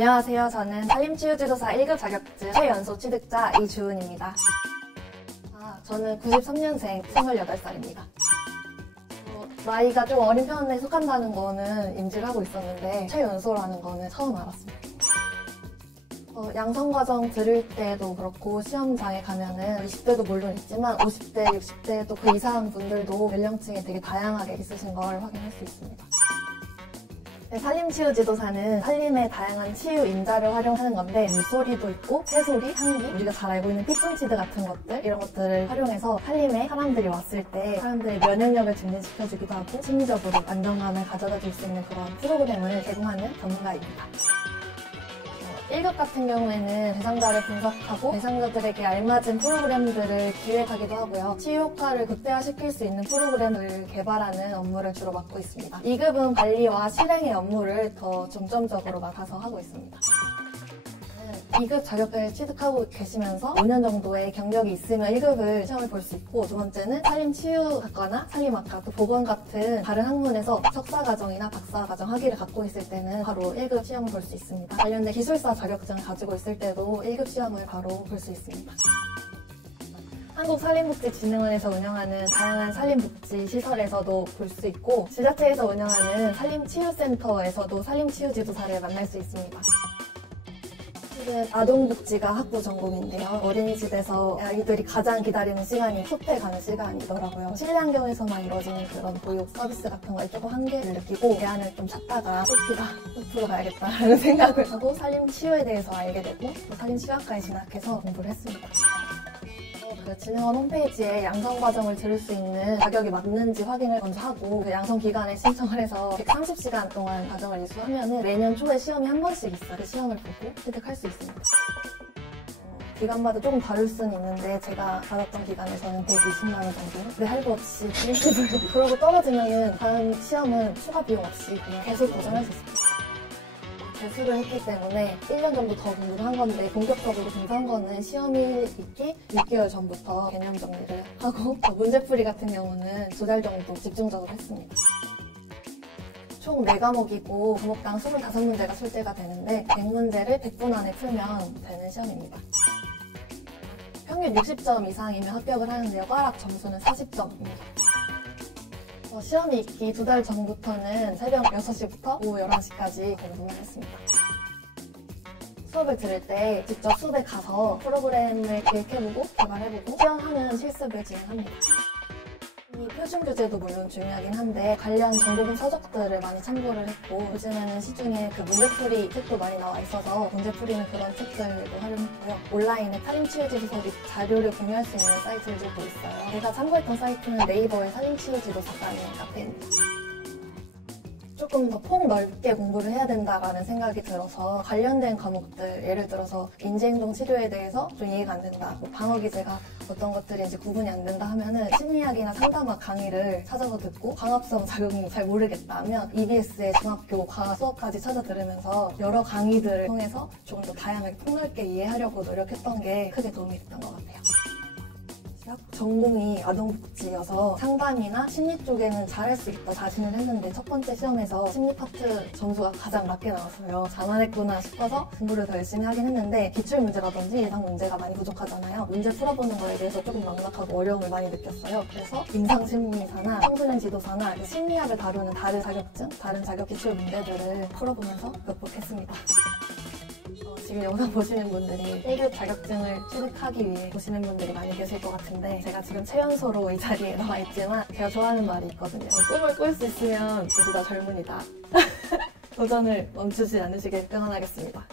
안녕하세요. 저는 산림치유지도사 1급 자격증 최연소 취득자 이주은입니다. 저는 93년생 28살입니다. 나이가 좀 어린 편에 속한다는 거는 인지를 하고 있었는데 최연소라는 거는 처음 알았습니다. 양성과정 들을 때도 그렇고 시험장에 가면은 20대도 물론 있지만 50대, 60대 또 그 이상 분들도 연령층이 되게 다양하게 있으신 걸 확인할 수 있습니다. 산림치유지도사는 산림의 다양한 치유 인자를 활용하는 건데 물소리도 있고 새소리, 향기, 우리가 잘 알고 있는 피톤치드 같은 것들 이런 것들을 활용해서 산림에 사람들이 왔을 때 사람들의 면역력을 증진시켜주기도 하고 심리적으로 안정감을 가져다 줄 수 있는 그런 프로그램을 제공하는 전문가입니다. 1급 같은 경우에는 대상자를 분석하고 대상자들에게 알맞은 프로그램들을 기획하기도 하고요. 치유 효과를 극대화시킬 수 있는 프로그램을 개발하는 업무를 주로 맡고 있습니다. 2급은 관리와 실행의 업무를 더 중점적으로 맡아서 하고 있습니다. 2급 자격을 취득하고 계시면서 5년 정도의 경력이 있으면 1급을 시험을 볼 수 있고, 두 번째는 산림치유학과나 산림학과, 또 보건 같은 다른 학문에서 석사과정이나 박사과정 학위를 갖고 있을 때는 바로 1급 시험을 볼 수 있습니다. 관련된 기술사 자격증을 가지고 있을 때도 1급 시험을 바로 볼 수 있습니다. 한국산림복지진흥원에서 운영하는 다양한 산림복지 시설에서도 볼 수 있고, 지자체에서 운영하는 산림치유센터에서도 산림치유지도사를 만날 수 있습니다. 아동복지가 학부 전공인데요. 어린이집에서 아이들이 가장 기다리는 시간이 숲에 가는 시간이더라고요. 실내 환경에서만 이루어지는 그런 보육 서비스 같은 거에 조금 한계를 느끼고 대안을 좀 찾다가 숲으로 가야겠다라는 생각을 하고 산림치유에 대해서 알게 되고 또 산림치유학과에 진학해서 공부를 했습니다. 그 진흥원 홈페이지에 양성과정을 들을 수 있는 자격이 맞는지 확인을 먼저 하고 그 양성기간에 신청을 해서 130시간 동안 과정을 이수하면 매년 초에 시험이 한 번씩 있어요. 그 시험을 보고 취득할 수 있습니다. 기간마다 조금 다를 수는 있는데 제가 받았던 기간에서는 120만 원 정도 할부 없이 일시불 그러고 떨어지면 다음 시험은 추가 비용 없이 그냥 계속 도전할 수 있습니다. 재수를 했기 때문에 1년 정도 더 공부를 한 건데 본격적으로 공부한 거는 시험이 있기 6개월 전부터 개념 정리를 하고 문제풀이 같은 경우는 2달 정도 집중적으로 했습니다. 총 4과목이고 과목당 25문제가 출제가 되는데 100문제를 100분 안에 풀면 되는 시험입니다. 평균 60점 이상이면 합격을 하는데요. 과락 점수는 40점입니다. 시험이 있기 2달 전부터는 새벽 6시부터 오후 11시까지 공부를 했습니다. 수업을 들을 때 직접 수업에 가서 프로그램을 기획해보고 개발해보고 시연하는 실습을 진행합니다. 이 표준 교재도 물론 중요하긴 한데 관련 정보공 서적들을 많이 참고를 했고, 요즘에는 시중에 그 문제풀이 책도 많이 나와 있어서 문제풀이는 그런 책들도 활용했고요. 온라인에 산림치유지도사 자료를 공유할 수 있는 사이트들도 있어요. 제가 참고했던 사이트는 네이버의 산림치유지도사라는 카페입니다. 조금 더 폭넓게 공부를 해야 된다라는 생각이 들어서 관련된 과목들, 예를 들어서 인지행동 치료에 대해서 좀 이해가 안 된다, 방어기제가 어떤 것들인지 구분이 안 된다 하면은 심리학이나 상담학 강의를 찾아서 듣고, 광합성 작용이 잘 모르겠다 하면 EBS의 중학교 과학 수업까지 찾아 들으면서 여러 강의들을 통해서 조금 더 다양하게 폭넓게 이해하려고 노력했던 게 크게 도움이 됐던 것 같아요. 전공이 아동복지여서 상담이나 심리 쪽에는 잘할 수 있다 자신을 했는데 첫 번째 시험에서 심리 파트 점수가 가장 낮게 나왔어요. 잘안했구나 싶어서 공부를 더 열심히 하긴 했는데 기출문제라든지 예상 문제가 많이 부족하잖아요. 문제 풀어보는 거에 대해서 조금 막막하고 어려움을 많이 느꼈어요. 그래서 임상심리사나 청소년 지도사나 심리학을 다루는 다른 자격증, 다른 자격 기출 문제들을 풀어보면서 극복했습니다. 지금 영상 보시는 분들이 1급 자격증을 취득하기 위해 보시는 분들이 많이 계실 것 같은데, 제가 지금 최연소로 이 자리에 나와 있지만 제가 좋아하는 말이 있거든요. 꿈을 꿀 수 있으면 모두 다 젊은이다. 도전을 멈추지 않으시길 응원하겠습니다.